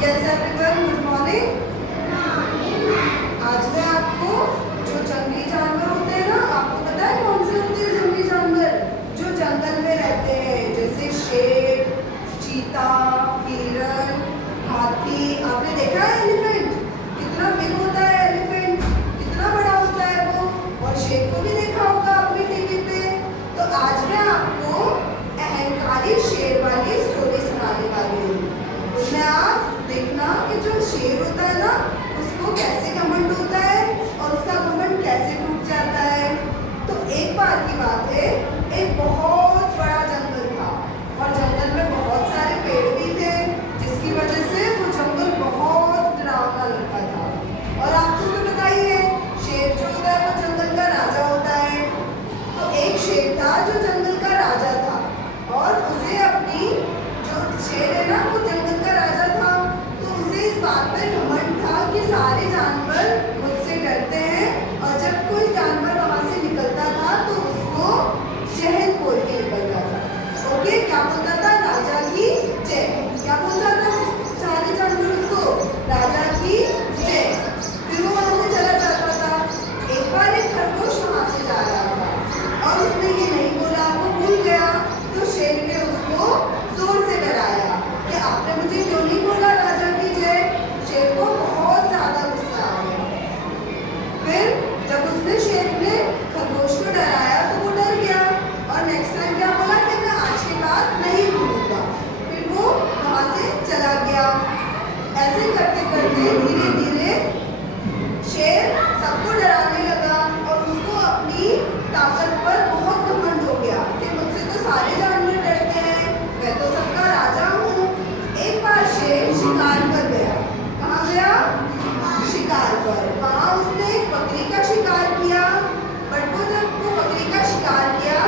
Yes everyone, good morning. आज मैं आपको जो जंगली जानवर होते हैं ना, आपको पता है कौन से होते हैं जंगली जानवर जो जंगल में रहते हैं, जैसे शेर, चीता, हिरण, हाथी। आपने देखा है एलिफेंट? कितना बिग होता है एलिफेंट, कितना बड़ा होता है वो। और शेर को भी देखा होगा आपने टीवी पे। तो आज मैं आपको अहंकारी शेर वाली स्टोरी सुनाने वाली हूँ। उसमें आप देखना कि जो शेर होता है ना, उसको कैसे घमंड होता है और उसका घमंड कैसे टूट जाता है। तो एक बार की बात है, एक बहुत बड़ा जंगल था और जंगल में बहुत सारे पेड़ भी थे, जिसकी वजह से वो जंगल बहुत डरावना लगता था। और आपको तो पता ही है, शेर जो होता है वो जंगल का राजा होता है। तो एक शेर था जो जंगल का राजा था और उसे अपनी जो शेर है ना, वो जंगल का राजा था, तो उसे इस बात पर घमंड था कि सारे जानवर मुझसे डरते हैं और जब कोई जानवर वहां से निकलता था तो उसको शहद बोल के निकलता था। ओके, क्या बोलता था? राजा की जय। क्या बोलता था सारे जानवर उसको? राजा की जय। फिर वो वहां से चला जाता था। एक बार एक खरगोश वहां से जा रहा था और उसने ये नहीं बोला, वो भूल गया। तो शेर ने उसको जोर से डराया कि आपने मुझे क्यों नहीं बोला राजा की जय। शेर को बहुत ज्यादा गुस्सा आ गया। फिर जब उसने शेर ने खरगोश को डराया तो वो डर गया और नेक्स्ट टाइम क्या बोला कि मैं आज के बाद नहीं भूलूंगा। फिर वो वहां से चला गया। ऐसे करते करते धीरे धीरे शेर सबको डराने लगा और उसको अपनी ताकत पर बहुत घमंड हो गया कि मुझसे तो सारे जानवर डरते हैं, मैं तो सबका राजा हूँ। एक बार शेर शिकार पर गया। कहाँ गया? शिकार पर। वहाँ उसने एक बकरी का शिकार किया। बट वो जब वो बकरी का शिकार किया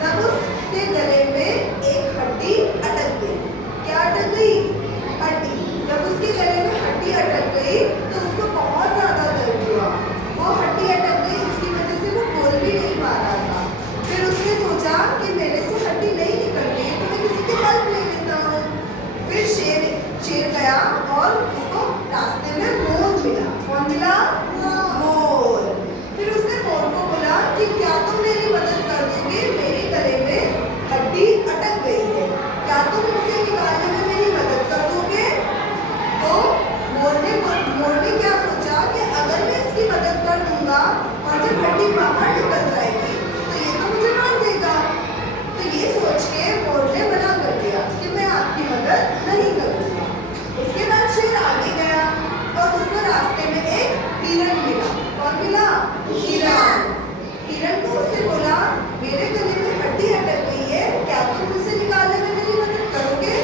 तब उसके गले में एक हड्डी अटक गई। क्या अटक गई? हड्डी। जब उसके गले में हड्डी अटक गई तो उसको बहुत ज्यादा दर्द हुआ। वो हड्डी अटक गई, इसकी वजह से वो बोल भी नहीं पा रहा था। फिर उसने सोचा कि मेरे से हड्डी नहीं निकल रही है तो मैं किसी की हेल्प ले लेता हूँ। फिर शेर गया और उसको रास्ते में मोर मिला। कौन मिला? मोर। फिर उसने मोर को बोला कि क्या तुम मेरी मदद कर दोगे? मेरे गले में हड्डी अटक गई है, क्या तुम उसे निकालने में मेरी मदद कर दोगे? तो मोर ने क्या सोचा कि अगर मैं इसकी मदद कर दूंगा और जब हड्डी बाहर निकल जाएगी तो ये तो मुझे मार देगा। तो ये सोच के मोर ने मना कर दिया कि मैं आपकी मदद नहीं करूंगा। उसके बाद शेर आगे गया और उसको रास्ते में एक हिरण मिला। कौन मिला? हिरण। हिरण को उससे बोला, मेरे गले में हड्डी अटक गई है, क्या तुम उसे निकालने में मेरी मदद करोगे?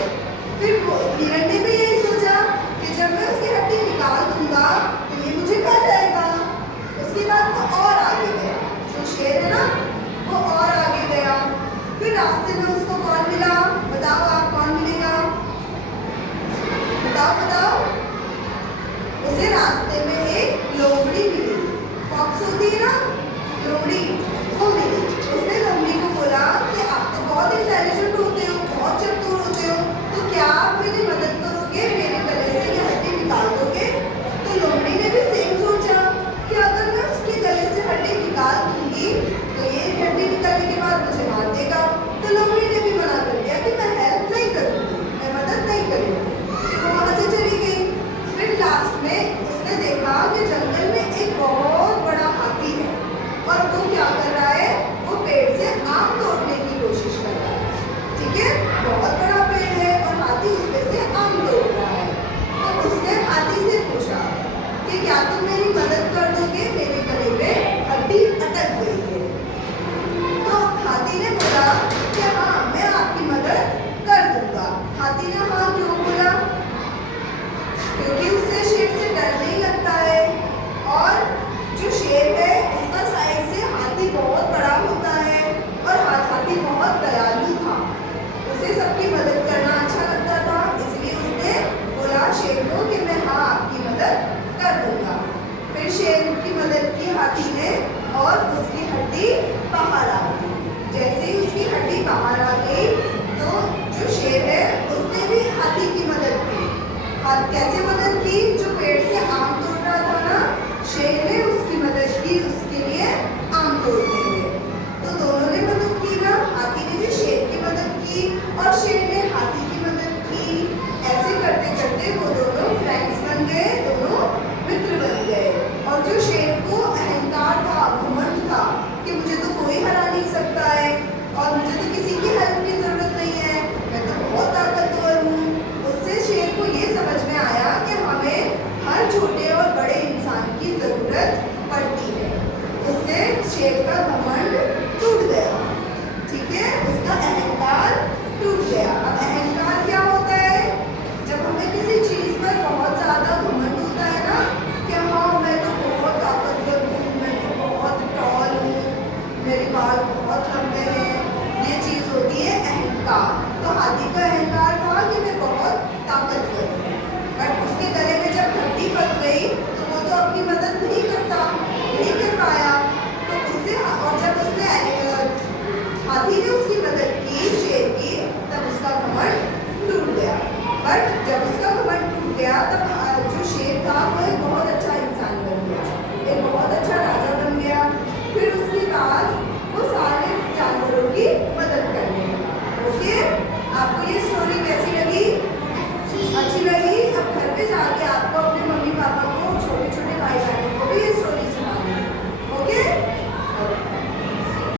फिर वो हिरण ने भी यही सोचा कि जब मैं उसकी हड्डी निकाल दूंगा तो ये मुझे खा जाएगा। उसके बाद वो और आगे गया। जो शेर है ना, वो और आगे गया। फिर रास्ते में उसको कौन मिला? बताओ आप, कौन मिलेगा? बताओ। उसे रास्ते में एक लोमड़ी मिली। फॉक्स होती है ना, लोमड़ी, वो मिली। उसने लोमड़ी को बोला कि आप तो बहुत इंटेलिजेंट होते हो, बहुत चतुर होते हो, तो क्या आप मेरी मदद करोगे? मेरे गले से ये हड्डी निकाल दोगे? तो लोमड़ी ने भी सेम सोचा कि अगर मैं उसके गले से हड्डी निकाल दूंगी तो ये हड्डी निकालने के बाद मुझे मार देगा। तो लोमड़ी ने भी मना कर दिया कि मैं हेल्प नहीं करूंगी, मैं मदद नहीं करूंगी। फिर वो वहां से चली गई। फिर लास्ट में उसने देखा कि जंगल में एक बहुत बड़ा हाथी है और वो क्या कर रहा है? वो पेड़ से आम तोड़ने की कोशिश कर रहा है। ठीक है, बहुत बड़ा पेड़ है और हाथी उसमें से आम तोड़ रहा है। तो उसने हाथी से पूछा कि क्या तुम मेरी मदद कर दोगे? मेरे गले में हड्डी अटक गई है। तो हाथी ने बोला कि हाँ, मैं आपकी मदद कर दूंगा। हाथी ने हाँ क्यों बोला? क्योंकि उससे शेर से डर नहीं लगता है और जो शेर है उसका साइज से हाथी बहुत बड़ा होता है और हाथी बहुत दयालु था। उसे सबकी मदद करना अच्छा लगता था, इसलिए उसने बोला शेर को कि मैं हाँ आपकी मदद कर दूंगा। फिर शेर की मदद की हाथी ने और उसकी हड्डी बाहर आ गई। जैसे ही उसकी हड्डी बाहर आ गई तो जो शेर है उसने भी हाथी की मदद की। कैसे